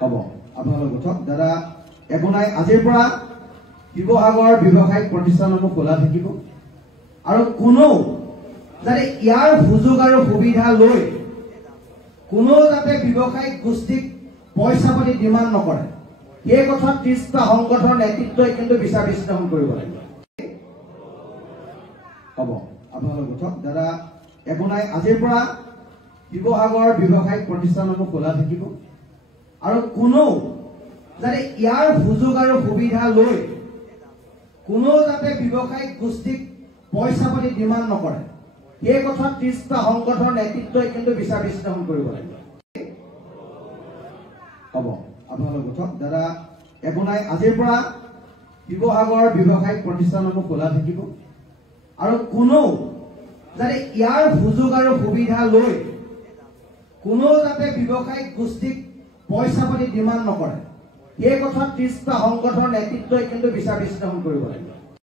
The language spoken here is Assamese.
হ'ব আপোনালোক উঠক দাদা একো নাই আজিৰ পৰা শিৱসাগৰ ব্যৱসায়িক প্ৰতিষ্ঠানসমূহ খোলা থাকিব আৰু কোনো যাতে ইয়াৰ সুযোগ আৰু সুবিধা লৈ কোনো যাতে ব্যৱসায়িক গোষ্ঠীক পইচা পাতি ডিমাণ্ড নকৰে এই কথা 30টা সংগঠনৰ নেতৃত্বই কিন্তু বিচাৰ বিশ্লেষণ কৰিব লাগিব হ'ব আপোনালোক উঠক দাদা একো নাই আজিৰ পৰা শিৱসাগৰ ব্যৱসায়িক প্ৰতিষ্ঠানসমূহ খোলা থাকিব আৰু কোনো যাতে ইয়াৰ সুযোগ আৰু সুবিধা লৈ কোনো যাতে ব্যৱসায়িক গোষ্ঠীক পইচা পাতি ডিমাণ্ড নকৰে এই কথা 30টা সংগঠনৰ নেতৃত্বই কিন্তু বিচাৰ বিশ্লেষণ কৰিব লাগিব হ'ব আপোনালোক উঠক দাদা একো নাই আজিৰ পৰা শিৱসাগৰ ব্যৱসায়িক প্ৰতিষ্ঠানসমূহ খোলা থাকিব আৰু কোনো যাতে ইয়াৰ সুযোগ আৰু সুবিধা লৈ কোনো যাতে ব্যৱসায়িক গোষ্ঠীক পইচা পাতি ডিমাণ্ড নকৰে এই কথা 30টা সংগঠনৰ নেতৃত্বই কিন্তু বিচাৰ বিশ্লেষণ কৰিব লাগিব